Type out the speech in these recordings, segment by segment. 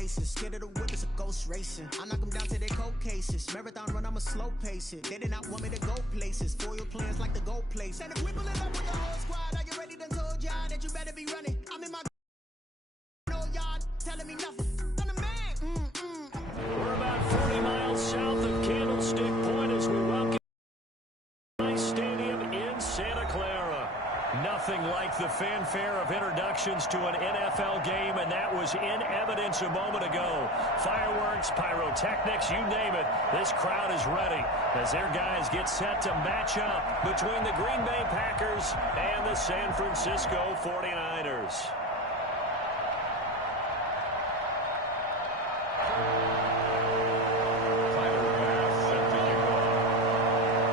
basis. Scared of the whip, it's a ghost racing. I knock them down to their cold cases. Marathon run, I'ma slow pace it. They did not want me to go places. Foil plans like the gold place. And if we pulling up with the whole squad, are you ready to told y'all that you better be running? I'm in my no y'all telling me nothing. I'm the man. We're about 40 miles south of Candlestick Point as we welcome Stadium in Santa Clara. Nothing like the fanfare of introductions to an NFL game, and that was in evidence a moment ago. Fireworks, pyrotechnics, you name it. This crowd is ready as their guys get set to match up between the Green Bay Packers and the San Francisco 49ers.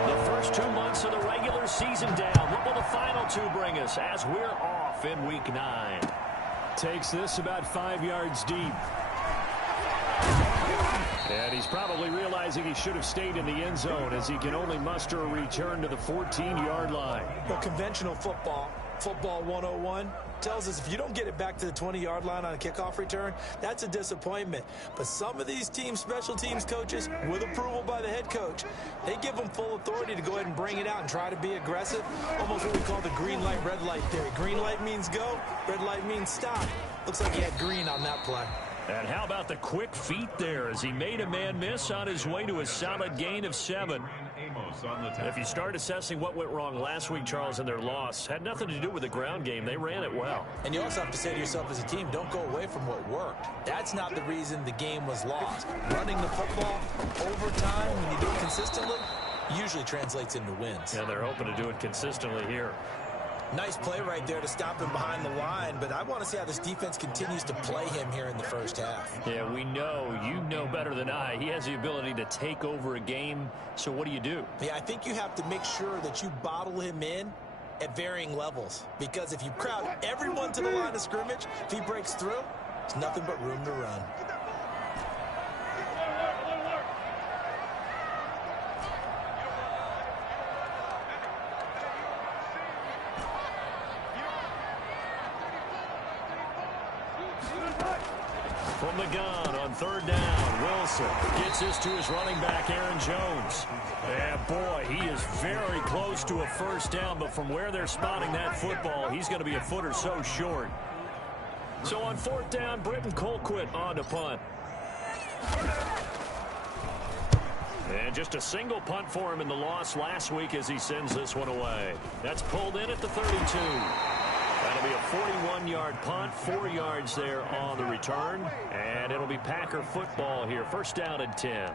The first 2 months of the regular season down. What will the final two bring us as we're off in week 9? Takes this about 5 yards deep. And he's probably realizing he should have stayed in the end zone as he can only muster a return to the 14-yard line. Well, conventional football 101, tells us if you don't get it back to the 20-yard line on a kickoff return, that's a disappointment. But some of these special teams coaches, with approval by the head coach, they give them full authority to go ahead and bring it out and try to be aggressive. Almost what we call the green light, red light theory. Green light means go, red light means stop. Looks like he had green on that play. And how about the quick feet there as he made a man miss on his way to a solid gain of 7. If you start assessing what went wrong last week, Charles, in their loss, had nothing to do with the ground game. They ran it well. And you also have to say to yourself as a team, don't go away from what worked. That's not the reason the game was lost. Running the football over time, when you do it consistently, usually translates into wins. And they're hoping to do it consistently here. Nice play right there to stop him behind the line, but I want to see how this defense continues to play him here in the first half. Yeah, we know, you know better than I, he has the ability to take over a game, so what do you do? Yeah, I think you have to make sure that you bottle him in at varying levels, because if you crowd everyone to the line of scrimmage, if he breaks through, there's nothing but room to run. From the gun on 3rd down, Wilson gets this to his running back, Aaron Jones. And boy, he is very close to a first down, but from where they're spotting that football, he's going to be a foot or so short. So on 4th down, Britton Colquitt on to punt. And just a single punt for him in the loss last week as he sends this one away. That's pulled in at the 32. That'll be a 41-yard punt, 4 yards there on the return, and it'll be Packer football here. 1st down and 10.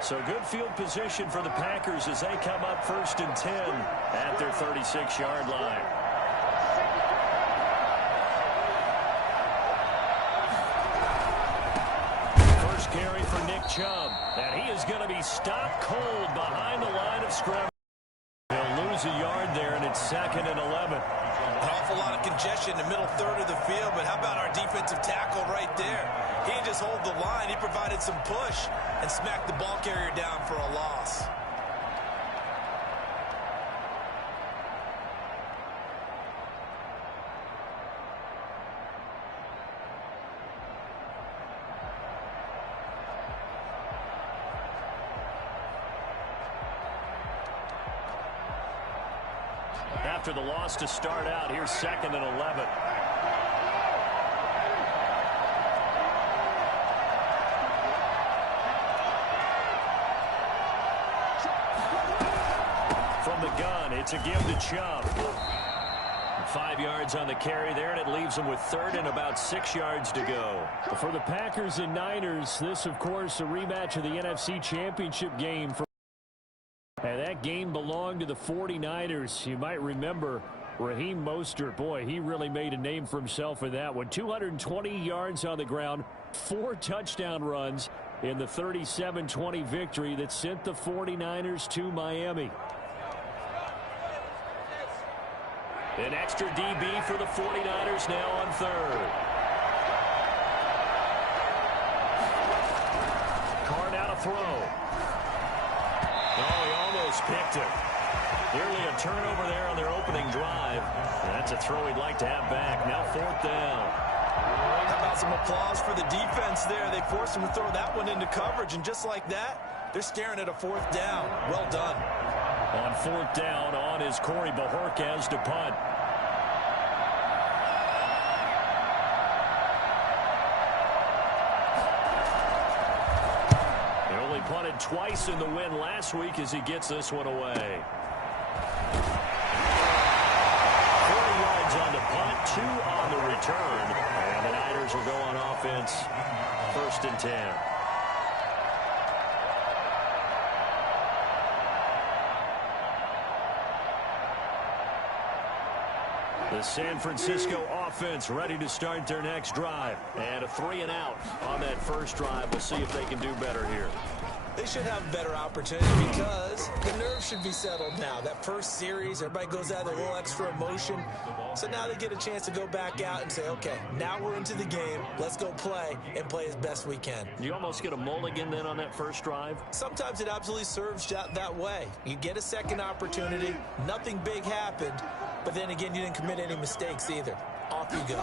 So good field position for the Packers as they come up 1st and 10 at their 36-yard line. Carry for Nick Chubb, and he is going to be stopped cold behind the line of scrimmage. He'll lose a yard there, and it's 2nd and 11. An awful lot of congestion in the middle third of the field, but how about our defensive tackle right there? He didn't just hold the line, he provided some push and smacked the ball carrier down for a loss. After the loss to start out, here's 2nd and 11. From the gun, it's a give to Chubb. 5 yards on the carry there, and it leaves them with 3rd and about 6 yards to go. For the Packers and Niners, this, of course, a rematch of the NFC Championship game. And that game belonged to the 49ers. You might remember Raheem Mostert. Boy, he really made a name for himself in that one. 220 yards on the ground, 4 touchdown runs in the 37-20 victory that sent the 49ers to Miami. An extra DB for the 49ers now on 3rd. Carr now to throw. Oh, he almost picked it. Nearly a turnover there on their opening drive. That's a throw he'd like to have back. Now 4th down. How about some applause for the defense there? They forced him to throw that one into coverage, and just like that, they're staring at a 4th down. Well done. On 4th down, on is Corey Bajorquez to punt. He only punted twice in the win last week as he gets this one away. 40 yards on the punt, 2 on the return. And the Niners will go on offense, 1st and 10. The San Francisco offense ready to start their next drive. And a 3-and-out on that first drive. We'll see if they can do better here. They should have a better opportunity because the nerves should be settled now. That first series, everybody goes out with a little extra emotion. So now they get a chance to go back out and say, okay, now we're into the game. Let's go play and play as best we can. You almost get a mulligan then on that first drive? Sometimes it absolutely serves that way. You get a second opportunity. Nothing big happened. But then again, you didn't commit any mistakes either. Off you go.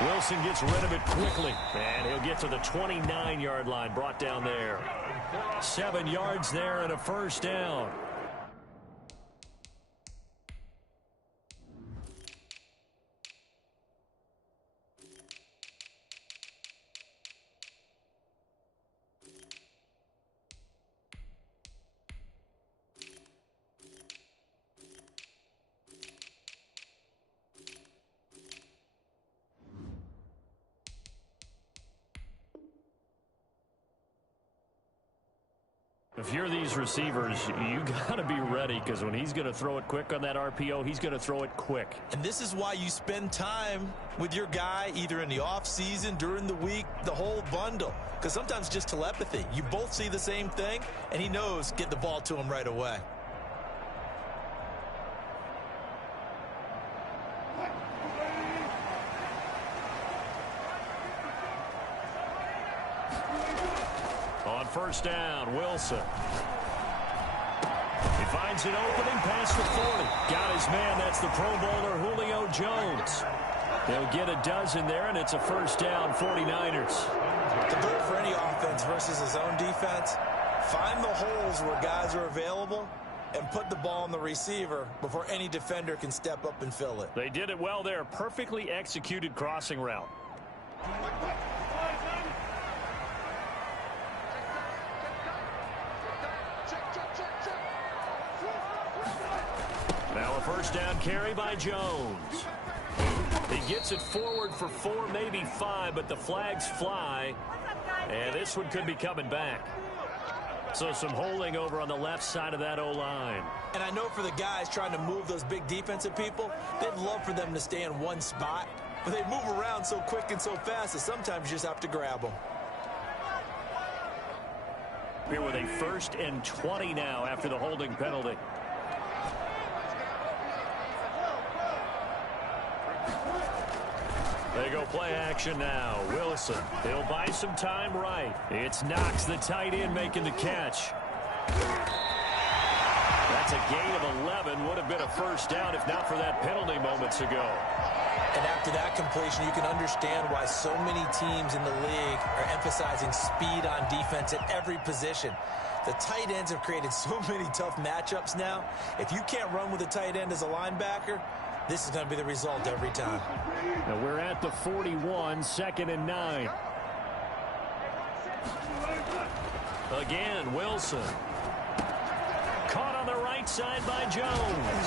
Wilson gets rid of it quickly. And he'll get to the 29-yard line, brought down there. 7 yards there and a 1st down. If you're these receivers, you got to be ready because when he's going to throw it quick on that RPO, he's going to throw it quick. And this is why you spend time with your guy either in the offseason, during the week, the whole bundle. Because sometimes just telepathy. You both see the same thing, and he knows get the ball to him right away. On 1st down, Wilson. He finds an opening past the 40. Got his man. That's the Pro Bowler Julio Jones. They'll get a dozen there, and it's a 1st down, 49ers. The goal for any offense versus his own defense, find the holes where guys are available and put the ball on the receiver before any defender can step up and fill it. They did it well there. Perfectly executed crossing route. Now a 1st down carry by Jones. He gets it forward for 4, maybe 5, but the flags fly. And this one could be coming back. So some holding over on the left side of that O-line. And I know for the guys trying to move those big defensive people, they'd love for them to stay in one spot. But they move around so quick and so fast that sometimes you just have to grab them. Here with a 1st and 20 now after the holding penalty. They go play action now. Wilson, he'll buy some time right. It's Knox, the tight end, making the catch. That's a gain of 11. Would have been a 1st down if not for that penalty moments ago. And after that completion, you can understand why so many teams in the league are emphasizing speed on defense at every position. The tight ends have created so many tough matchups now. If you can't run with a tight end as a linebacker, this is going to be the result every time. Now we're at the 41, 2nd and 9. Again, Wilson. Caught on the right side by Jones.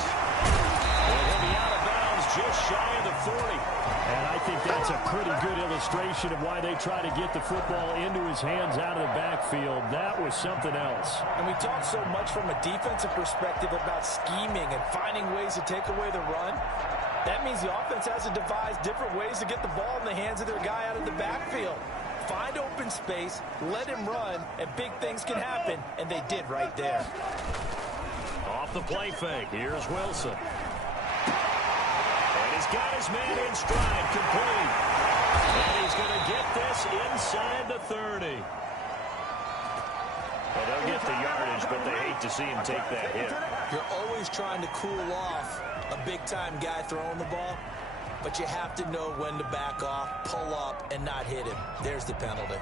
He'll be out of bounds just shy of the 40. And I think that's a pretty good illustration of why they try to get the football into his hands out of the backfield. That was something else. And we talk so much from a defensive perspective about scheming and finding ways to take away the run. That means the offense has to devise different ways to get the ball in the hands of their guy out of the backfield. Find open space, let him run, and big things can happen, and they did right there. Off the play fake, here's Wilson. And he's got his man in stride, complete. And he's going to get this inside the 30. Well, they'll get the yardage, but they hate to see him take that hit. You're always trying to cool off a big-time guy throwing the ball, but you have to know when to back off, pull up, and not hit him. There's the penalty.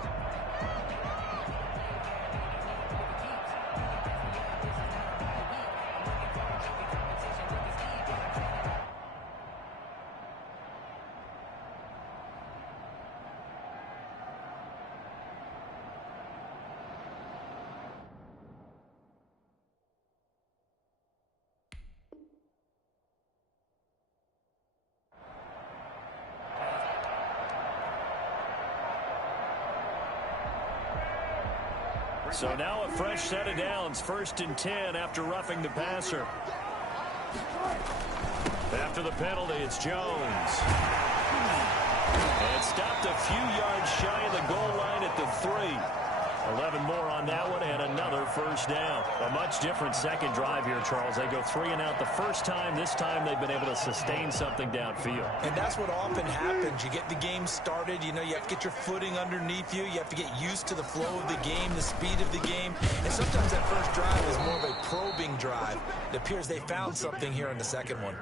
So now a fresh set of downs, 1st and 10 after roughing the passer. After the penalty, it's Jones. And stopped a few yards shy of the goal line at the 3. 11 more on that one and another first down. A much different second drive here, Charles. They go 3 and out the first time. This time they've been able to sustain something downfield. And that's what often happens. You get the game started. You know, you have to get your footing underneath you. You have to get used to the flow of the game, the speed of the game. And sometimes that first drive is more of a probing drive. It appears they found something here in the second one.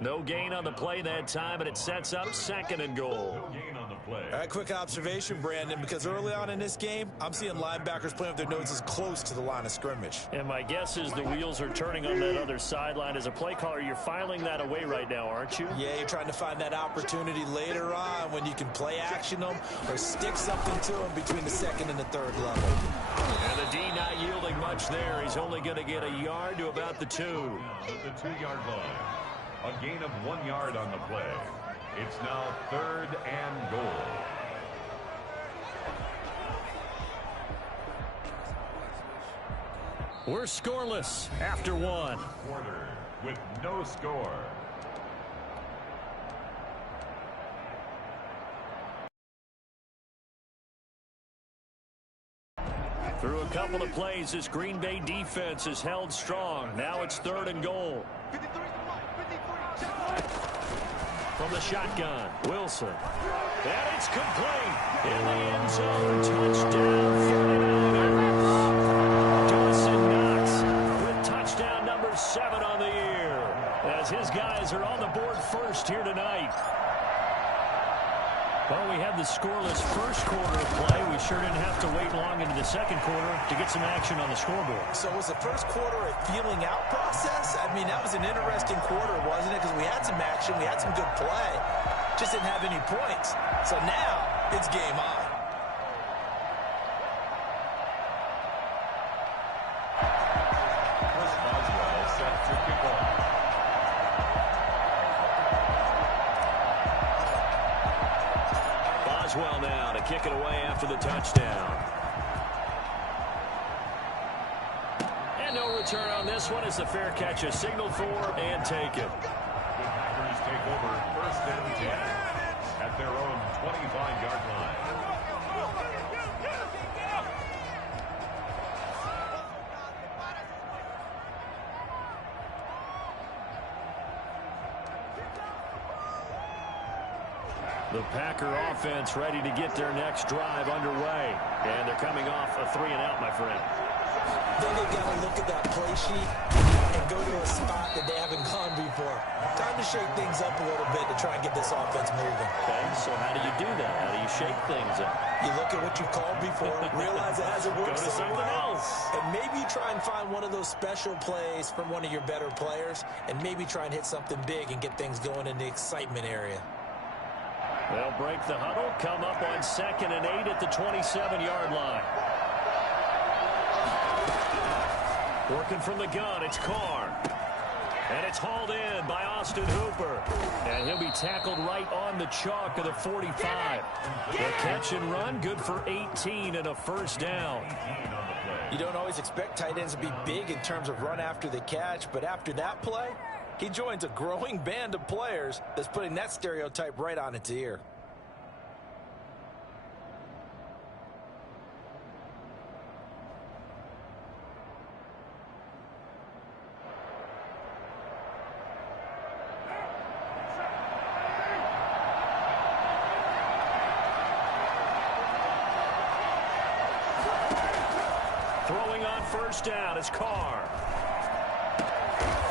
No gain on the play that time, and it sets up 2nd and goal. No gain on the play. All right, quick observation, Brandon, because early on in this game, I'm seeing linebackers playing with their noses close to the line of scrimmage. And my guess is the wheels are turning on that other sideline. As a play caller, you're filing that away right now, aren't you? Yeah, you're trying to find that opportunity later on when you can play action them or stick something to them between the 2nd and the 3rd level. And the D not yielding much there. He's only going to get a yard to about the 2. At the 2-yard line. A gain of 1 yard on the play. It's now 3rd and goal. We're scoreless after 1. Quarter with no score. Through a couple of plays, this Green Bay defense is held strong. Now it's 3rd and goal. From the shotgun, Wilson. And it's complete. In the end zone, touchdown 49ers. Dawson Knox with touchdown number 7 on the year. As his guys are on the board first here tonight. Well, we had the scoreless first quarter of play. We sure didn't have to wait long into the second quarter to get some action on the scoreboard. So was the first quarter a feeling out process? I mean, that was an interesting quarter, wasn't it? Because we had some action, we had some good play. Just didn't have any points. So now it's game on. Chris Boswell set to kick off. Boswell now to kick it away after the touchdown. And no return on this one as the fair catch is signaled for and taken. The Packers take over 1st and 10 at their own 25-yard line. The Packer offense ready to get their next drive underway. And they're coming off a 3 and out, my friend. Then they've got to look at that play sheet and go to a spot that they haven't gone before. Time to shake things up a little bit to try and get this offense moving. Okay, so how do you do that? How do you shake things up? You look at what you've called before, realize it hasn't worked Go to something else. and maybe try and find one of those special plays from one of your better players, and maybe try and hit something big and get things going in the excitement area. They'll break the huddle, come up on 2nd and 8 at the 27-yard line. Working from the gun, it's Carr. And it's hauled in by Austin Hooper. And he'll be tackled right on the chalk of the 45. The catch and run, good for 18 and a first down. You don't always expect tight ends to be big in terms of run after the catch, but after that play, he joins a growing band of players that's putting that stereotype right on its ear. first down is Carr.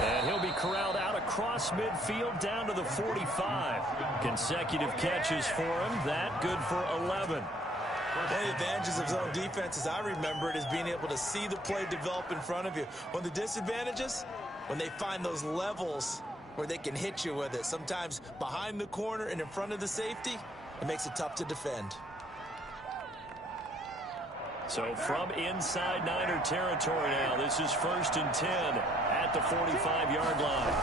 And he'll be corralled out across midfield down to the 45. Consecutive catches for him. That good for 11. One of the advantages of zone defense, as I remember it, is being able to see the play develop in front of you. One of the disadvantages, when they find those levels where they can hit you with it, sometimes behind the corner and in front of the safety, it makes it tough to defend. So from inside Niner territory now, this is 1st and 10 at the 45-yard line.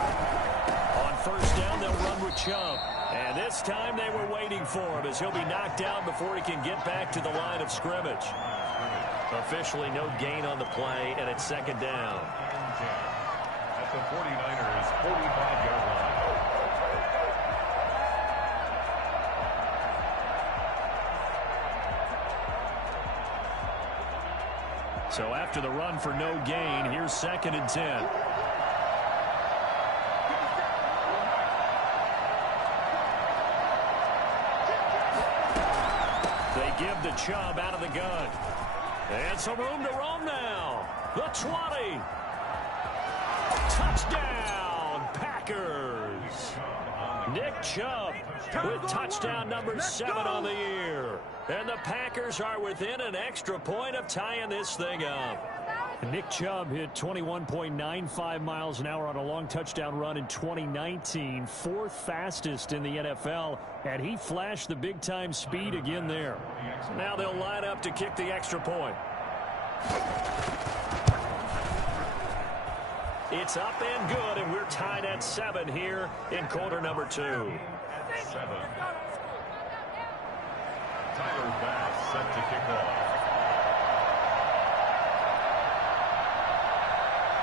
On first down, they'll run with Chubb. And this time they were waiting for him as he'll be knocked down before he can get back to the line of scrimmage. Officially no gain on the play, and it's 2nd down. At the 49ers' 45-yard line. So after the run for no gain, here's 2nd and 10. They give the Chubb out of the gun. And some room to roam now. The 20. Touchdown, Packers. Nick Chubb with touchdown number 7 on the year. And the Packers are within an extra point of tying this thing up. Nick Chubb hit 21.95 miles an hour on a long touchdown run in 2019, 4th fastest in the NFL, and he flashed the big-time speed again there. Now they'll line up to kick the extra point. It's up and good, and we're tied at 7 here in quarter number 2. 7. Tyler Bass set to kick off.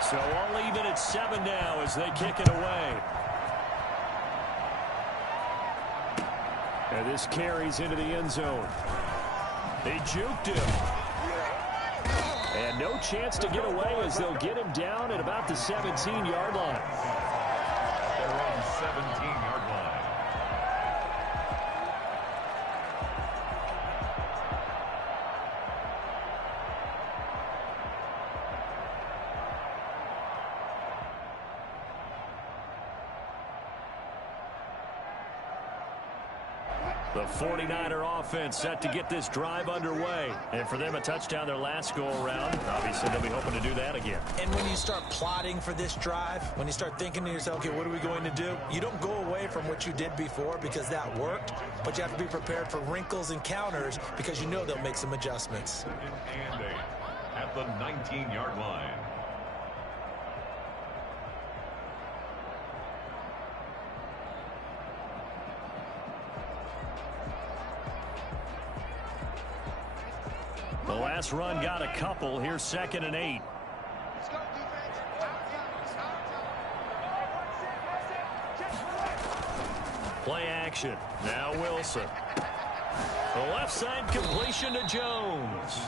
So all even at 7 now as they kick it away. And this carries into the end zone. They juked him. And no chance to get away as they'll get him down at about the 17-yard line. Their own 17-yard line. The 49er offense set to get this drive underway. And for them, a touchdown their last go-around. Obviously, they'll be hoping to do that again. And when you start plotting for this drive, when you start thinking to yourself, okay, what are we going to do? You don't go away from what you did before because that worked, but you have to be prepared for wrinkles and counters because you know they'll make some adjustments. And 8 at the 19-yard line. The last run got a couple. Here's 2nd and 8. Play action. Now Wilson. The left side completion to Jones.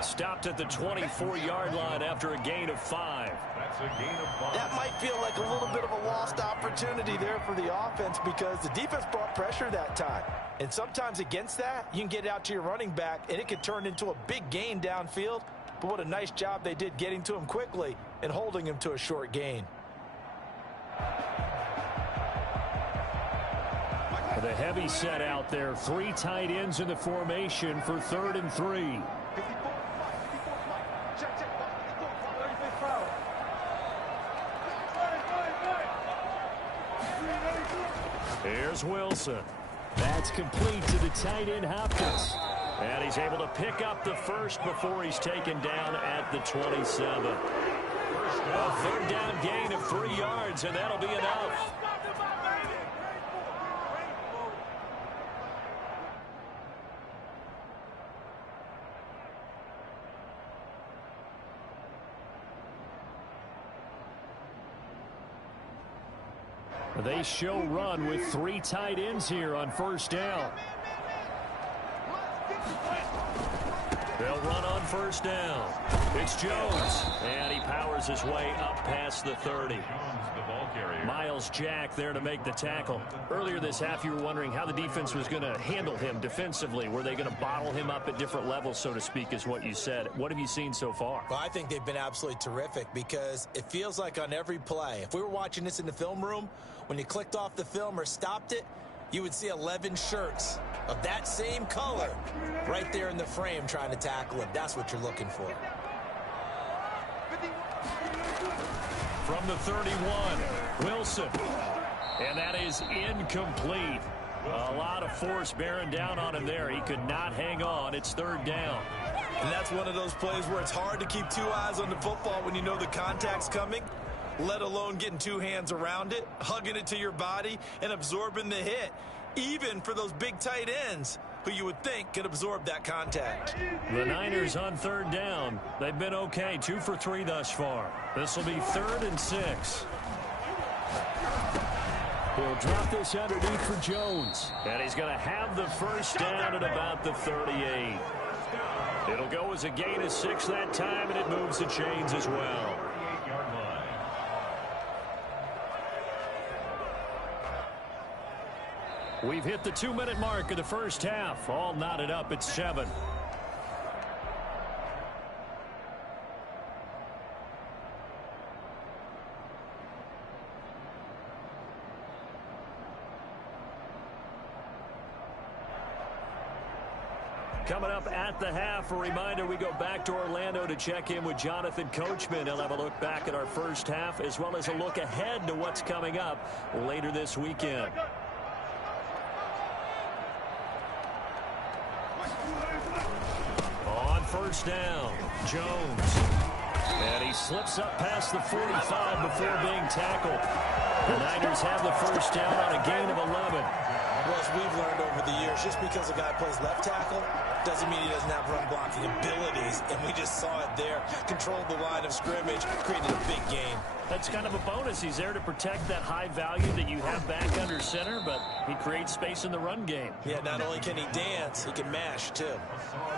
Stopped at the 24-yard line after a gain of 5. That's a gain of 5. That might feel like a little bit of a lost opportunity there for the offense because the defense brought pressure that time. And sometimes against that, you can get out to your running back, and it could turn into a big gain downfield. But what a nice job they did getting to him quickly and holding him to a short gain. The heavy set out there. 3 tight ends in the formation for 3rd and 3. Here's Wilson. That's complete to the tight end Hopkins. And he's able to pick up the first before he's taken down at the 27. A 3rd down gain of 3 yards, and that'll be enough. They show run with 3 tight ends here on first down. They'll run on first down. It's Jones, and he powers his way up past the 30. Miles Jack there to make the tackle. Earlier this half, you were wondering how the defense was going to handle him defensively. Were they going to bottle him up at different levels, so to speak, is what you said. What have you seen so far? Well, I think they've been absolutely terrific because it feels like on every play, if we were watching this in the film room, when you clicked off the film or stopped it, you would see 11 shirts of that same color right there in the frame trying to tackle him. That's what you're looking for. From the 31, Wilson. And that is incomplete. A lot of force bearing down on him there. He could not hang on. It's third down. And that's one of those plays where it's hard to keep two eyes on the football when you know the contact's coming, let alone getting two hands around it, hugging it to your body, and absorbing the hit, even for those big tight ends who you would think could absorb that contact. The Niners on third down. They've been okay, 2 for 3 thus far. This will be 3rd and 6. He'll drop this underneath for Jones. And he's going to have the first down at about the 38. It'll go as a gain of 6 that time, and it moves the chains as well. We've hit the 2-minute mark of the first half. All knotted up at 7. Coming up at the half, a reminder, we go back to Orlando to check in with Jonathan Coachman. He'll have a look back at our first half as well as a look ahead to what's coming up later this weekend. On first down, Jones. And he slips up past the 45 before being tackled. The Niners have the first down on a gain of 11. Well, as we've learned over the years, just because a guy plays left tackle doesn't mean he doesn't have run blocking abilities, and we just saw it there. Controlled the line of scrimmage, created a big gain. That's kind of a bonus. He's there to protect that high value that you have back under center, but he creates space in the run game. Yeah, not only can he dance, he can mash, too.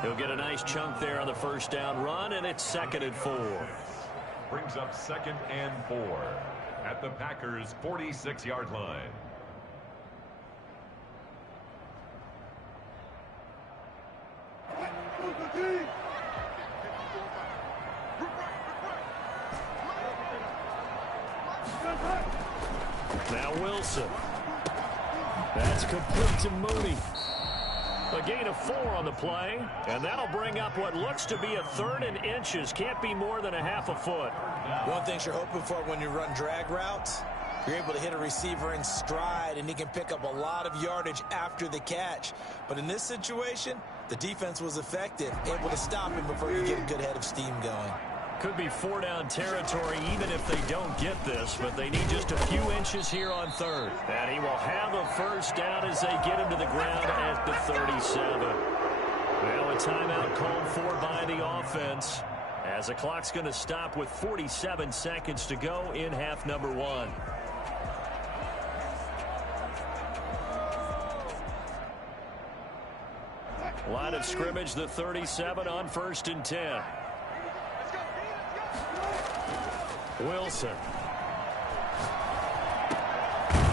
He'll get a nice chunk there on the first down run, and it's 2nd and 4. Brings up 2nd and 4 at the Packers' 46-yard line. Now Wilson. That's complete to Mooney. A gain of 4 on the play, and that'll bring up what looks to be a 3rd and inches. Can't be more than a half a foot. One thing you're hoping for when you run drag routes, you're able to hit a receiver in stride, and he can pick up a lot of yardage after the catch. But in this situation, the defense was effective, able to stop him before you get a good head of steam going. Could be 4-down territory even if they don't get this, but they need just a few inches here on 3rd. And he will have a first down as they get him to the ground at the 37. Well, a timeout called for by the offense as the clock's going to stop with 47 seconds to go in half number 1. Line of scrimmage, the 37 on 1st and 10. Wilson.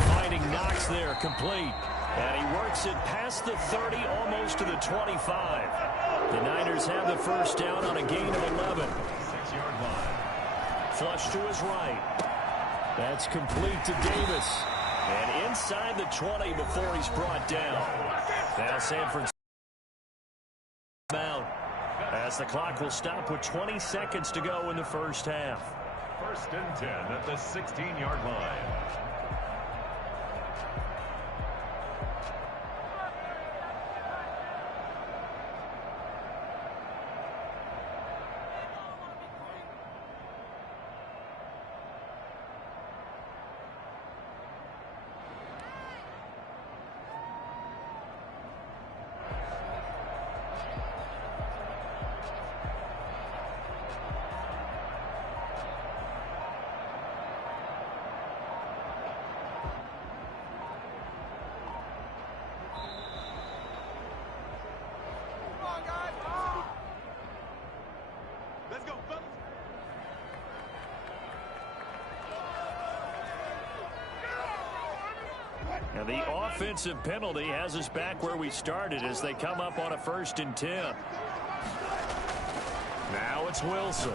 Finding Knox there, complete. And he works it past the 30, almost to the 25. The Niners have the first down on a gain of 11. 6-yard line. Flush to his right. That's complete to Davis. And inside the 20 before he's brought down. Now San Francisco out as the clock will stop with 20 seconds to go in the first half. 1st and 10 at the 16-yard line. And the offensive penalty has us back where we started as they come up on a 1st and 10. Now it's Wilson.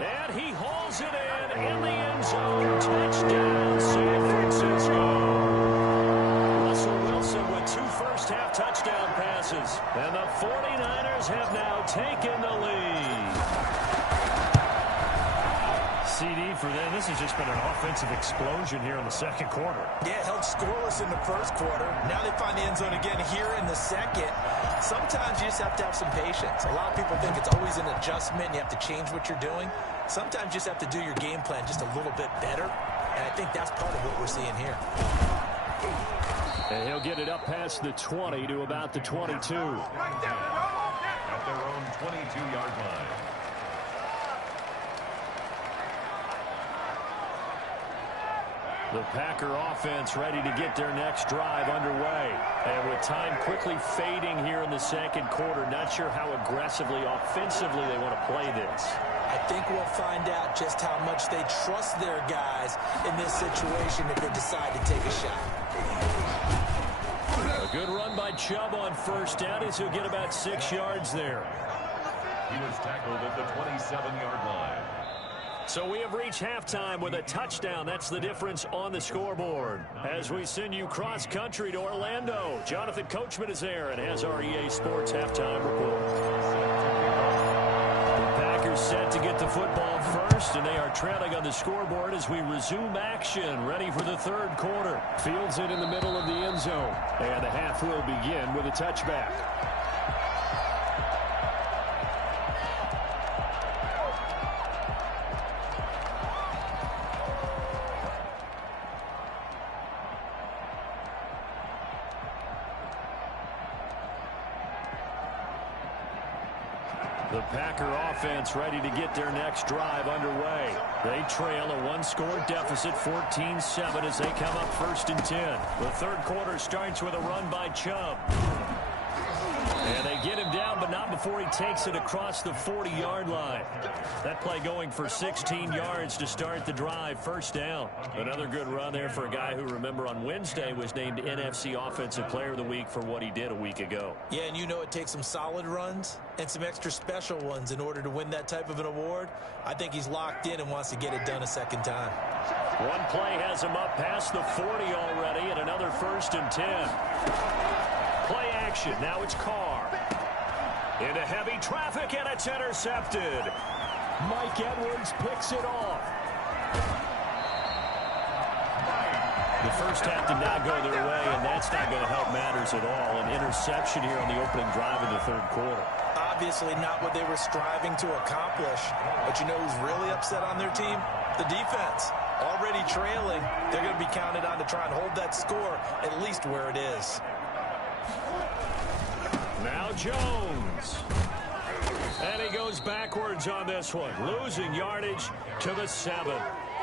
And he hauls it in the end zone. Touchdown, San Francisco. Russell Wilson with 2 first-half touchdown passes. And the 49ers have now taken the lead. CD for them. This has just been an offensive explosion here in the 2nd quarter. Yeah, held scoreless in the 1st quarter. Now they find the end zone again here in the 2nd. Sometimes you just have to have some patience. A lot of people think it's always an adjustment. You have to change what you're doing. Sometimes you just have to do your game plan just a little bit better. And I think that's part of what we're seeing here. And he'll get it up past the 20 to about the 22. At their own 22-yard line. The Packer offense ready to get their next drive underway. And with time quickly fading here in the 2nd quarter, not sure how aggressively, offensively they want to play this. I think we'll find out just how much they trust their guys in this situation if they decide to take a shot. A good run by Chubb on 1st down as he'll get about 6 yards there. He was tackled at the 27-yard line. So we have reached halftime with a touchdown. That's the difference on the scoreboard. As we send you cross-country to Orlando, Jonathan Coachman is there and has our EA Sports halftime report. The Packers set to get the football first, and they are trailing on the scoreboard as we resume action, ready for the 3rd quarter. Fields it in the middle of the end zone. And the half will begin with a touchback. The Packer offense ready to get their next drive underway. They trail a 1-score deficit, 14-7, as they come up 1st and 10. The 3rd quarter starts with a run by Chubb. And they get him down, but not before he takes it across the 40-yard line. That play going for 16 yards to start the drive. 1st down. Another good run there for a guy who, remember, on Wednesday was named NFC Offensive Player of the Week for what he did a week ago. Yeah, and you know it takes some solid runs and some extra special ones in order to win that type of an award. I think he's locked in and wants to get it done a 2nd time. One play has him up past the 40 already, and another 1st and 10. Play action. Now it's Carr. Into heavy traffic, and it's intercepted. Mike Edwards picks it off. The first half did not go their way, and that's not going to help matters at all. An interception here on the opening drive in the 3rd quarter. Obviously not what they were striving to accomplish. But you know who's really upset on their team? The defense. Already trailing, they're going to be counted on to try and hold that score at least where it is. Now Jones. And he goes backwards on this one, losing yardage to the 7.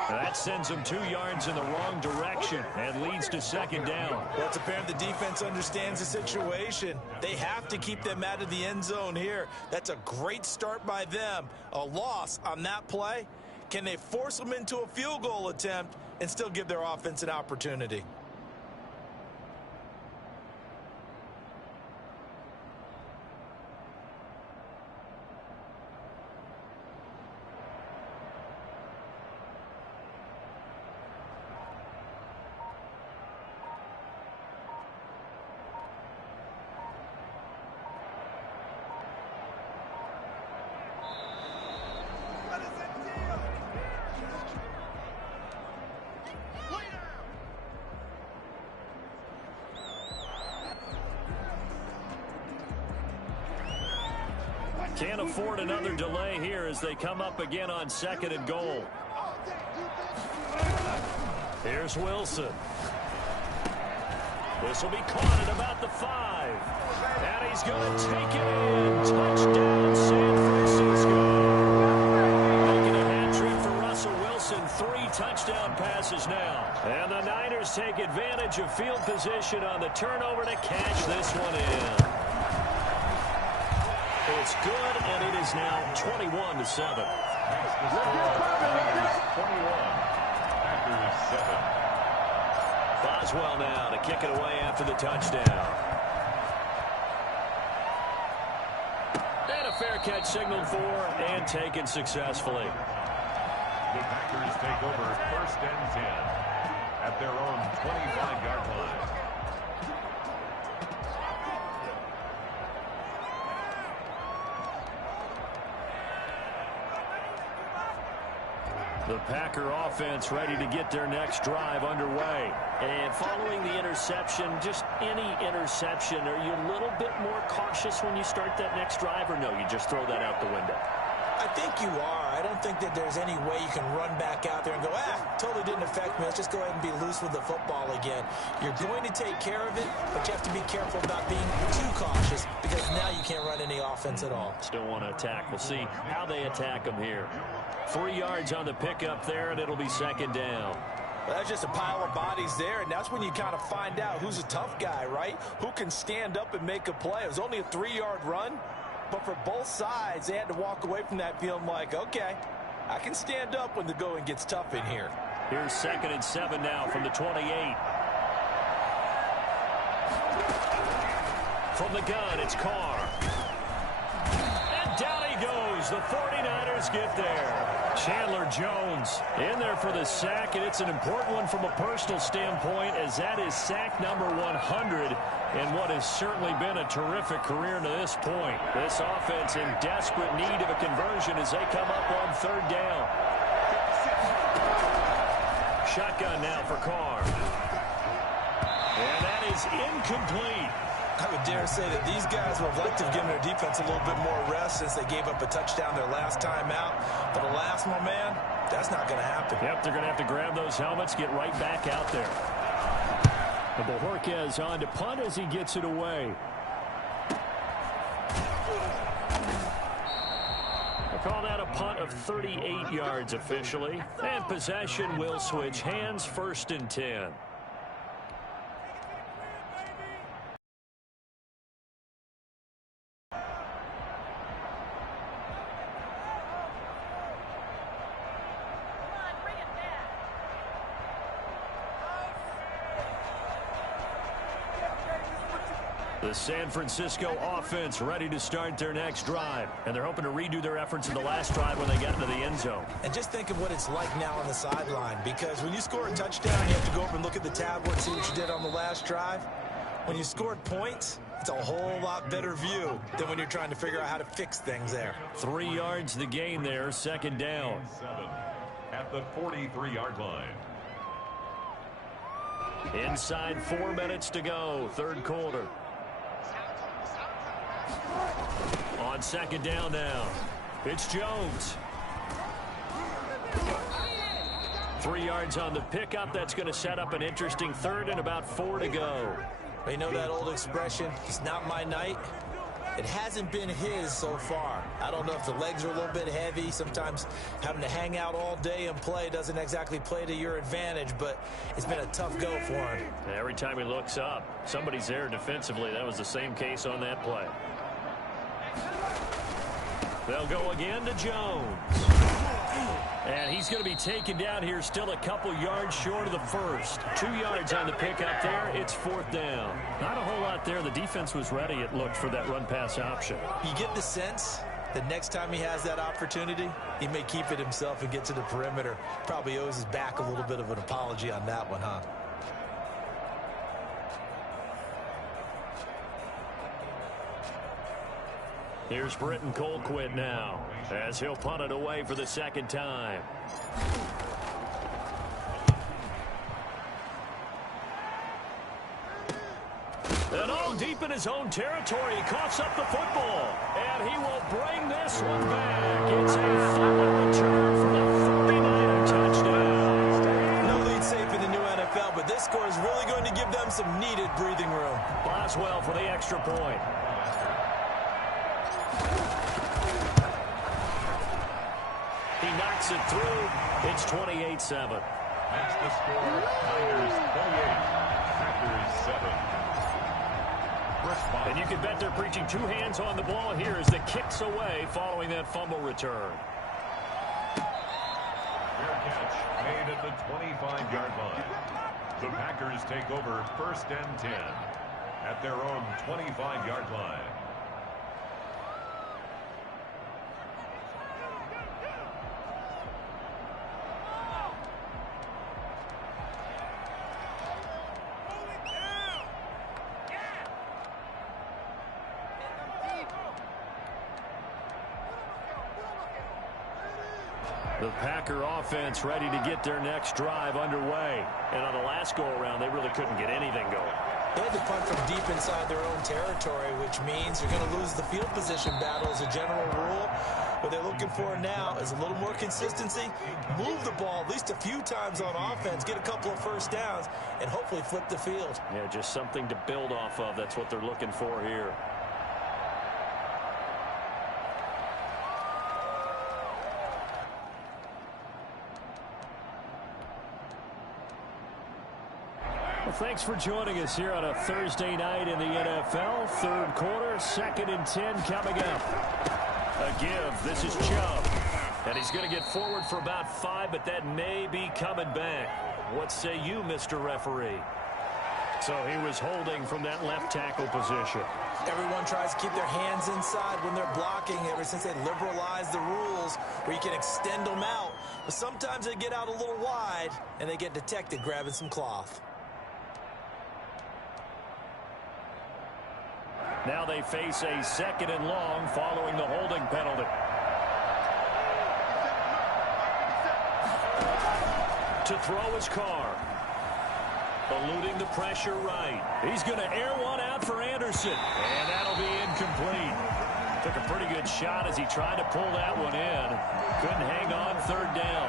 That sends him 2 yards in the wrong direction and leads to 2nd down. Well, it's apparent the defense understands the situation. They have to keep them out of the end zone here. That's a great start by them. A loss on that play. Can they force them into a field goal attempt and still give their offense an opportunity? Can't afford another delay here as they come up again on 2nd and goal. Here's Wilson. This will be caught at about the 5. And he's going to take it in. Touchdown, San Francisco. Making a hat trick for Russell Wilson. 3 touchdown passes now. And the Niners take advantage of field position on the turnover to cash this one in. It's good, and it is now 21-7. 21. Packers 7. Boswell now to kick it away after the touchdown. And a fair catch signaled for and taken successfully. The Packers take over 1st and 10 at their own 25-yard line. The Packer offense ready to get their next drive underway. And following the interception, just any interception, are you a little bit more cautious when you start that next drive, or no, you just throw that out the window? I think you are. I don't think that there's any way you can run back out there and go, totally didn't affect me. Let's just go ahead and be loose with the football again. You're going to take care of it, but you have to be careful about being too cautious because now you can't run any offense at all. Still want to attack. We'll see how they attack them here. 3 yards on the pickup there, and it'll be 2nd down. Well, that's just a pile of bodies there, and that's when you kind of find out who's a tough guy, right? Who can stand up and make a play. It was only a 3-yard run, but for both sides, they had to walk away from that feeling like, okay, I can stand up when the going gets tough in here. Here's 2nd and 7 now from the 28. From the gun, it's Carr. And down he goes. The 49ers get there. Chandler Jones in there for the sack, and it's an important one from a personal standpoint, as that is sack number 100 in what has certainly been a terrific career to this point. This offense in desperate need of a conversion as they come up on 3rd down. Shotgun now for Carr. And that is incomplete. I would dare say that these guys would have liked to have given their defense a little bit more rest since they gave up a touchdown their last time out. But alas, my man, that's not going to happen. Yep, they're going to have to grab those helmets, get right back out there. And Bojorquez on to punt as he gets it away. They call that a punt of 38 yards officially. And possession will switch hands, 1st and 10. The San Francisco offense ready to start their next drive. And they're hoping to redo their efforts in the last drive when they got into the end zone. And just think of what it's like now on the sideline, because when you score a touchdown, you have to go up and look at the tablet and see what you did on the last drive. When you scored points, it's a whole lot better view than when you're trying to figure out how to fix things there. 3 yards the gain there, 2nd down. 7 at the 43-yard line. Inside 4 minutes to go, 3rd quarter. On 2nd down now, it's Jones. 3 yards on the pickup. That's going to set up an interesting 3rd and about 4 to go. You know that old expression, it's not my night? It hasn't been his so far. I don't know if the legs are a little bit heavy. Sometimes having to hang out all day and play doesn't exactly play to your advantage, but it's been a tough go for him. Every time he looks up, somebody's there defensively. That was the same case on that play. They'll go again to Jones. And he's going to be taken down here, still a couple yards short of the 1st. 2 yards on the pickup there. It's 4th down. Not a whole lot there. The defense was ready, it looked, for that run-pass option. You get the sense that next time he has that opportunity, he may keep it himself and get to the perimeter. Probably owes his back a little bit of an apology on that one, huh? Here's Britton Colquitt now, as he'll punt it away for the 2nd time. And all deep in his own territory, he coughs up the football. And he will bring this one back. It's a fumble return for the 49er touchdown. No lead safe in the new NFL, but this score is really going to give them some needed breathing room. Boswell for the extra point. He knocks it through. It's 28-7. That's the score. Niners 28, Packers 7. And you can bet they're preaching 2 hands on the ball here as the kicks away following that fumble return. Here catch made at the 25-yard line. The Packers take over 1st and 10 at their own 25-yard line. The Packer offense ready to get their next drive underway. And on the last go-around, they really couldn't get anything going. They had to punt from deep inside their own territory, which means you're going to lose the field position battle as a general rule. What they're looking for now is a little more consistency, move the ball at least a few times on offense, get a couple of first downs, and hopefully flip the field. Yeah, just something to build off of. That's what they're looking for here. Well, thanks for joining us here on a Thursday night in the NFL. Third quarter, 2nd and 10 coming up. A give. This is Chubb. And he's going to get forward for about 5, but that may be coming back. What say you, Mr. Referee? So he was holding from that left tackle position. Everyone tries to keep their hands inside when they're blocking ever since they liberalized the rules where you can extend them out. But sometimes they get out a little wide and they get detected grabbing some cloth. Now they face a 2nd and long following the holding penalty. To throw his car. Eluding the pressure right. He's going to air one out for Anderson. And that'll be incomplete. Took a pretty good shot as he tried to pull that one in. Couldn't hang on 3rd down.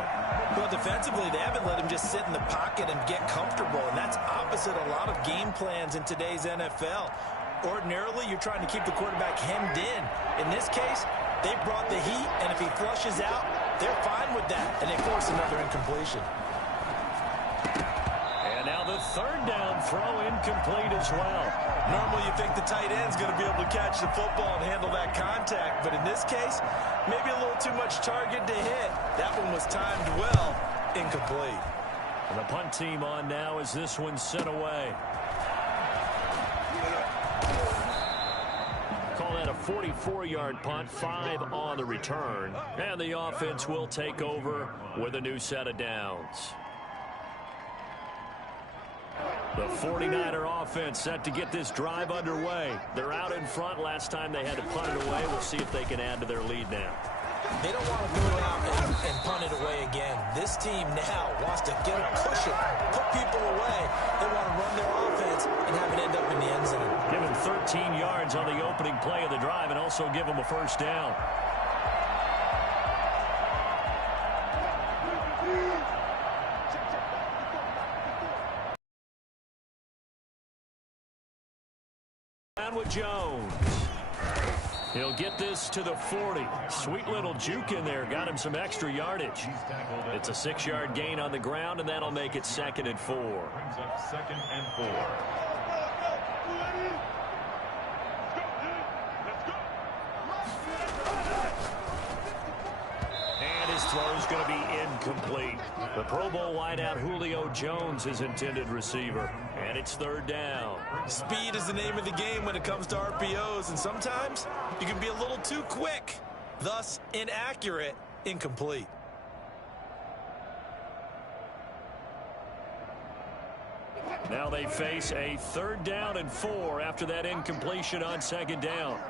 Well, defensively, they haven't let him just sit in the pocket and get comfortable. And that's opposite a lot of game plans in today's NFL. Ordinarily, you're trying to keep the quarterback hemmed in. In this case, they brought the heat, and if he flushes out, they're fine with that, and they force another incompletion. And now the 3rd down throw incomplete as well. Normally, you think the tight end's going to be able to catch the football and handle that contact, but in this case, maybe a little too much target to hit. That one was timed well, incomplete. And the punt team on now as this one's sent away. Call that a 44-yard punt, 5 on the return. And the offense will take over with a new set of downs. The 49er offense set to get this drive underway. They're out in front. Last time they had to punt it away. We'll see if they can add to their lead now. They don't want to go out and punt it away again. This team now wants to get a push it, put people away. They want to run their offense and have it end up in the end zone. Give him 13 yards on the opening play of the drive and also give him a first down. And with Jones. He'll get this to the 40. Sweet little juke in there. Got him some extra yardage. It's a 6-yard gain on the ground, and that'll make it 2nd and 4. Brings up 2nd and 4. And his throw's going to be incomplete. The Pro Bowl wideout Julio Jones is intended receiver. And it's 3rd down. Speed is the name of the game when it comes to RPOs, and sometimes you can be a little too quick, thus inaccurate, incomplete. Now they face a 3rd down and 4 after that incompletion on 2nd down.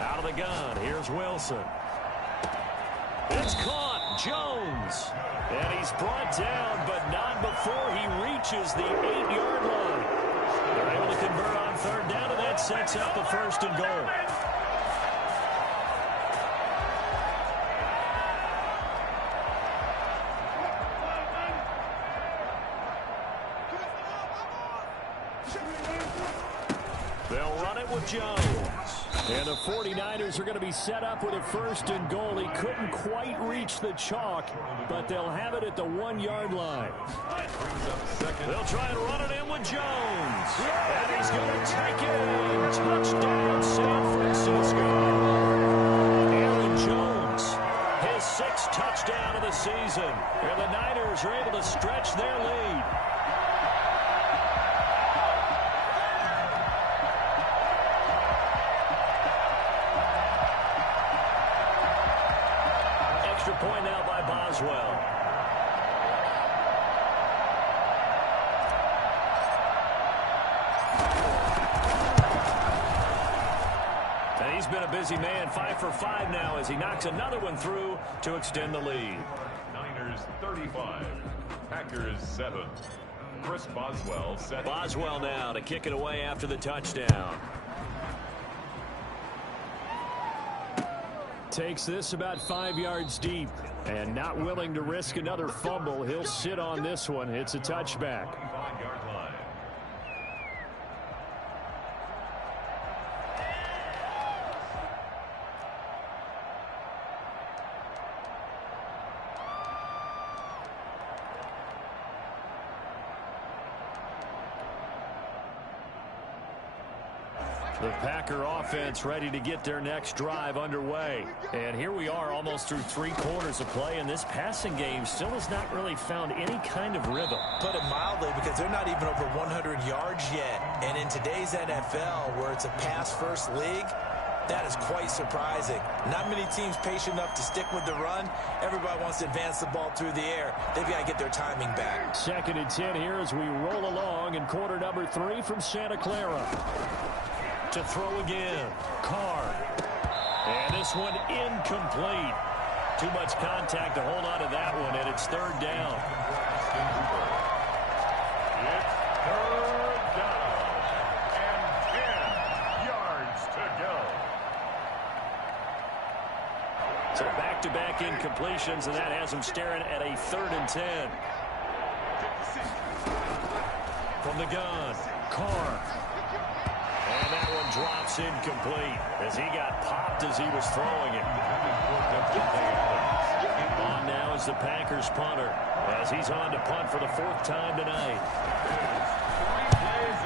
Out of the gun, here's Wilson. It's caught, Jones. And he's brought down, but not before he reaches the 8-yard line. They're able to convert on 3rd down, and that sets up a 1st and goal. They'll run it with Jones. And the 49ers are going to be set up with a 1st and goal. He couldn't quite reach the chalk, but they'll have it at the 1-yard line. They'll try and run it in with Jones. And he's going to take it. Touchdown, San Francisco. Aaron Jones, his 6th touchdown of the season. And the Niners are able to stretch their lead. Extra point now by Boswell. And he's been a busy man, 5 for 5 now as he knocks another one through to extend the lead. Niners 35, Packers 7. Chris Boswell set. Boswell now to kick it away after the touchdown. Takes this about 5 yards deep and not willing to risk another fumble. He'll sit on this one. It's a touchback. 25-yard line. The Packer offense ready to get their next drive underway. And here we are almost through 3 quarters of play, and this passing game still has not really found any kind of rhythm. Put it mildly, because they're not even over 100 yards yet. And in today's NFL, where it's a pass-first league, that is quite surprising. Not many teams patient enough to stick with the run. Everybody wants to advance the ball through the air. They've got to get their timing back. 2nd and 10 here as we roll along in quarter number 3 from Santa Clara. To throw again, Carr. And this one incomplete. Too much contact to hold on to that one, and it's 3rd down. It's 3rd down and 10 yards to go. So back-to-back incompletions, and that has him staring at a 3rd and 10. From the gun, Carr. And that one drops incomplete as he got popped as he was throwing it. On now is the Packers punter as he's on to punt for the 4th time tonight.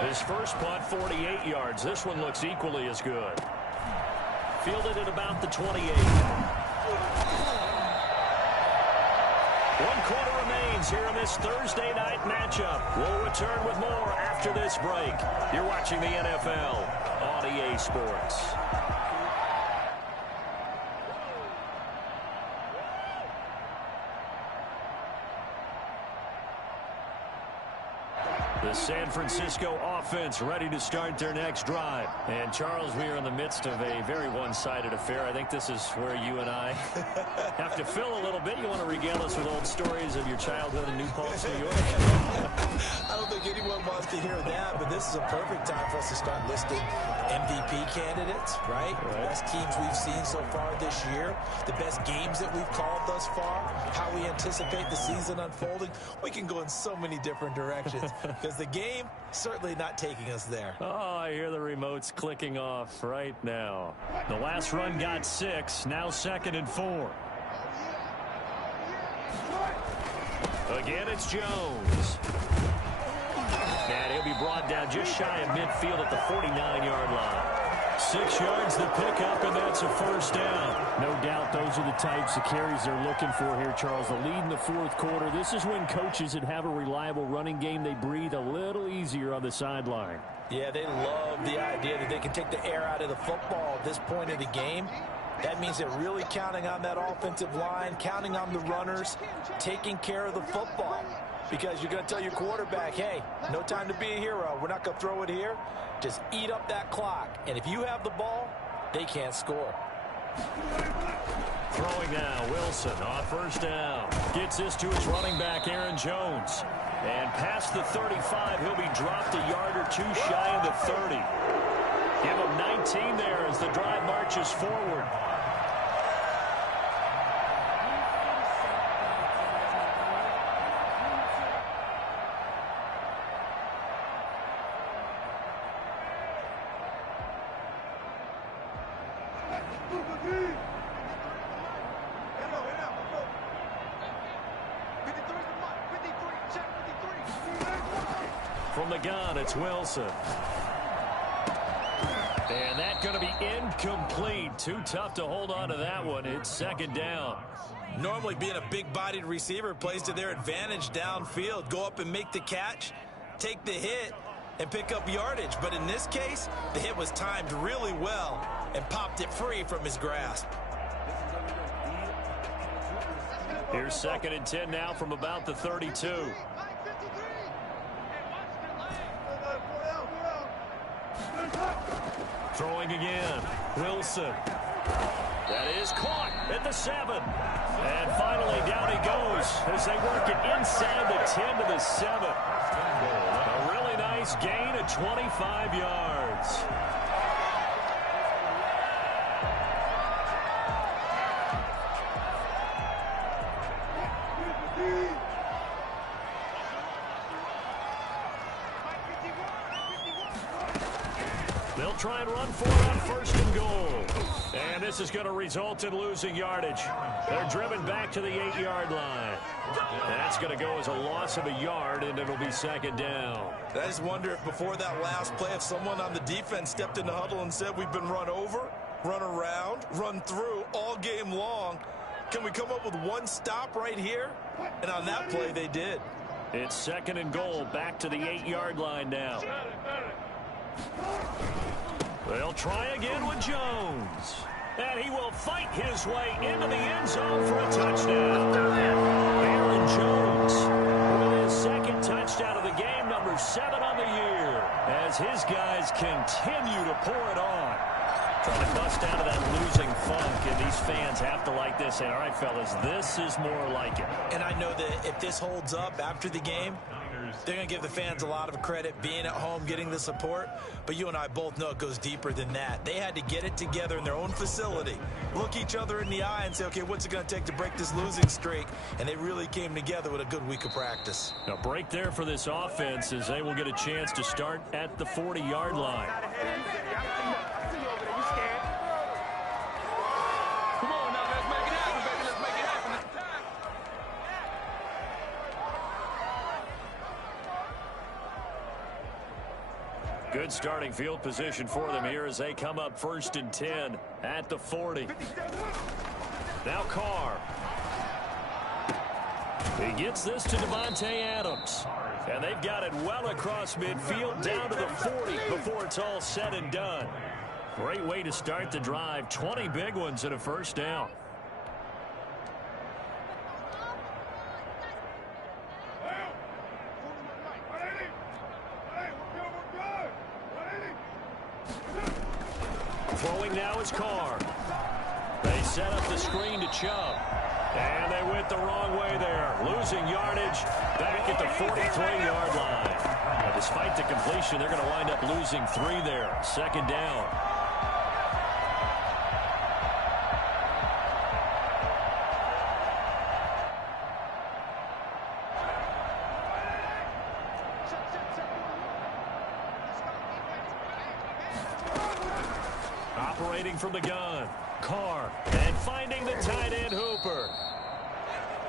His first punt, 48 yards. This one looks equally as good. Fielded at about the 28. 1 quarter remains here in this Thursday night matchup. We'll return with more after this break. You're watching the NFL on EA Sports. The San Francisco offense ready to start their next drive. And, Charles, we are in the midst of a very one-sided affair. I think this is where you and I have to fill a little bit. You want to regale us with old stories of your childhood in New Paltz, New York? I don't think anyone wants to hear that, but this is a perfect time for us to start listing MVP candidates, right? The best teams we've seen so far this year, the best games that we've called thus far, how we anticipate the season unfolding. We can go in so many different directions because the game certainly not taking us there. Oh, I hear the remotes clicking off right now. The last run got 6, now 2nd and 4. Again, it's Jones. And he'll be brought down just shy of midfield at the 49-yard line. 6 yards the pickup, and that's a 1st down. No doubt those are the types of carries they're looking for here, Charles. The lead in the 4th quarter. This is when coaches that have a reliable running game, they breathe a little easier on the sideline. Yeah, they love the idea that they can take the air out of the football at this point of the game. That means they're really counting on that offensive line, counting on the runners, taking care of the football. Because you're going to tell your quarterback, hey, no time to be a hero. We're not going to throw it here. Just eat up that clock. And if you have the ball, they can't score. Throwing now, Wilson on 1st down. Gets this to his running back, Aaron Jones. And past the 35, he'll be dropped a yard or 2 shy of the 30. Give him 19 there as the drive marches forward. From the gun, it's Wilson. And that's going to be incomplete. Too tough to hold on to that one. It's second down. Normally being a big-bodied receiver plays to their advantage downfield. Go up and make the catch, take the hit, and pick up yardage. But in this case, the hit was timed really well and popped it free from his grasp. Here's second and 10 now from about the 32. Throwing again. Wilson. That is caught at the 7. And finally down he goes as they work it inside the 10 to the 7. A really nice gain of 25 yards. They'll try and run for it on first and goal. And this is going to result in losing yardage. They're driven back to the 8-yard line. That's going to go as a loss of a yard, and it'll be second down. I just wonder if before that last play, if someone on the defense stepped in the huddle and said, we've been run over, run around, run through all game long. Can we come up with one stop right here? And on that play, they did. It's second and goal, back to the 8-yard line now. They'll try again with Jones. And he will fight his way into the end zone for a touchdown. Aaron Jones with his second touchdown of the game, number 7 on the year, as his guys continue to pour it on. Trying to bust out of that losing funk, and these fans have to like this. Say, all right, fellas, this is more like it. And I know that if this holds up after the game, they're going to give the fans a lot of credit, being at home, getting the support. But you and I both know it goes deeper than that. They had to get it together in their own facility, look each other in the eye and say, okay, what's it going to take to break this losing streak? And they really came together with a good week of practice. A break there for this offense as they will get a chance to start at the 40-yard line. Good starting field position for them here as they come up first and 10 at the 40. Now Carr. He gets this to Devontae Adams. And they've got it well across midfield down to the 40 before it's all said and done. Great way to start the drive. 20 big ones and a first down. Throwing now is Carr. They set up the screen to Chubb. And they went the wrong way there. Losing yardage back at the 43-yard line. And despite the completion, they're going to wind up losing 3 there. Second down. Operating from the gun. Carr. And finding the tight end Hooper.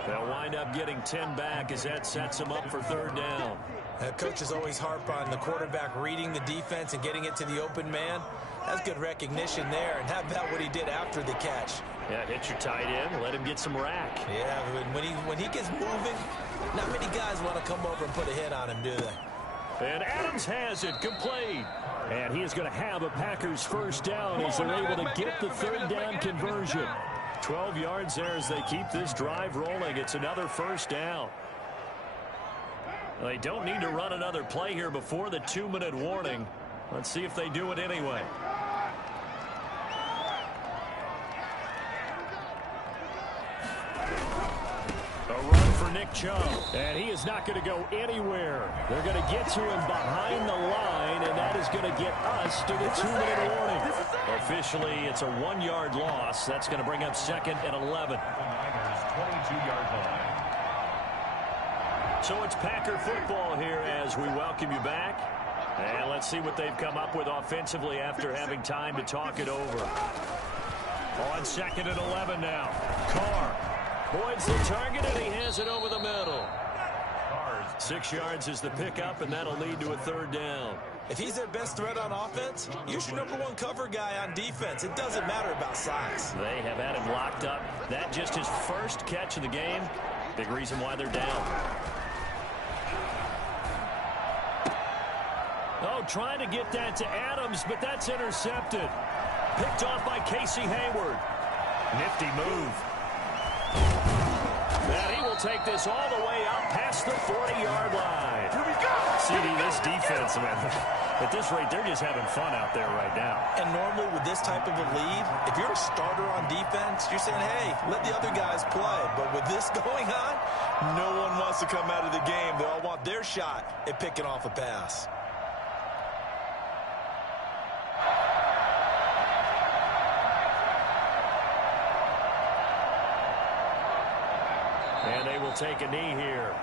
They'll wind up getting 10 back as that sets them up for third down. Coaches always harp on the quarterback reading the defense and getting it to the open man. That's good recognition there. And how about what he did after the catch? Yeah, hit your tight end. Let him get some rack. Yeah, when he gets moving, not many guys want to come over and put a hit on him, do they? And Adams has it complete. And he is going to have a Packers first down as they're able to get the third down conversion. 12 yards there as they keep this drive rolling. It's another first down. They don't need to run another play here before the 2-minute warning. Let's see if they do it anyway. A run for Nick Chubb. And he is not going to go anywhere. They're going to get to him behind the line, and that is going to get us to the 2-minute warning. Officially, it's a 1-yard loss. That's going to bring up second and 11. 22-yard line. So it's Packer football here as we welcome you back. And let's see what they've come up with offensively after having time to talk it over. On second and 11 now. Carr. Boyd's the target, and he has it over the middle. Carr's 6 yards is the pickup, and that'll lead to a 3rd down. If he's their best threat on offense, use your #1 cover guy on defense. It doesn't matter about size. They have had him locked up. That just his first catch of the game. Big reason why they're down. Oh, trying to get that to Adams, but that's intercepted. Picked off by Casey Hayward. Nifty move. And he will take this all the way out past the 40-yard line. Here we go. CD, this defense, man, at this rate, they're just having fun out there right now. And normally with this type of a lead, if you're a starter on defense, you're saying, hey, let the other guys play. But with this going on, no one wants to come out of the game. They all want their shot at picking off a pass. And they will take a knee here.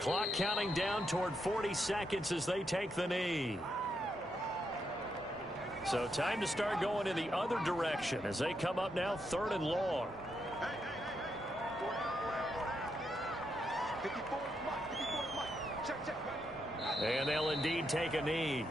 Clock counting down toward 40 seconds as they take the knee. So time to start going in the other direction as they come up now 3rd and long. And they'll indeed take a knee.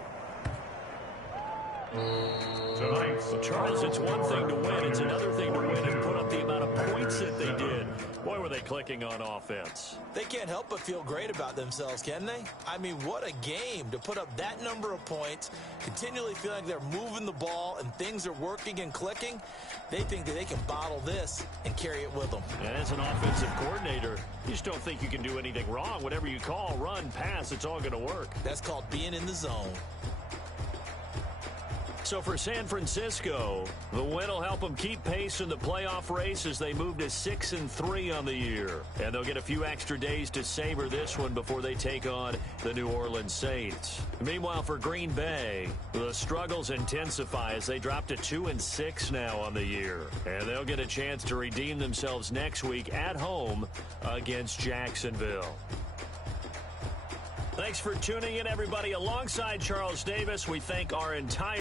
So Charles, it's one thing to win. It's another thing to win and put up the amount of points that they did. Boy, were they clicking on offense. They can't help but feel great about themselves, can they? I mean, what a game to put up that number of points, continually feeling like they're moving the ball and things are working and clicking. They think that they can bottle this and carry it with them. And as an offensive coordinator, you just don't think you can do anything wrong. Whatever you call, run, pass, it's all going to work. That's called being in the zone. So for San Francisco, the win will help them keep pace in the playoff race as they move to 6-3 on the year. And they'll get a few extra days to savor this one before they take on the New Orleans Saints. Meanwhile, for Green Bay, the struggles intensify as they drop to 2-6 now on the year. And they'll get a chance to redeem themselves next week at home against Jacksonville. Thanks for tuning in, everybody. Alongside Charles Davis, we thank our entire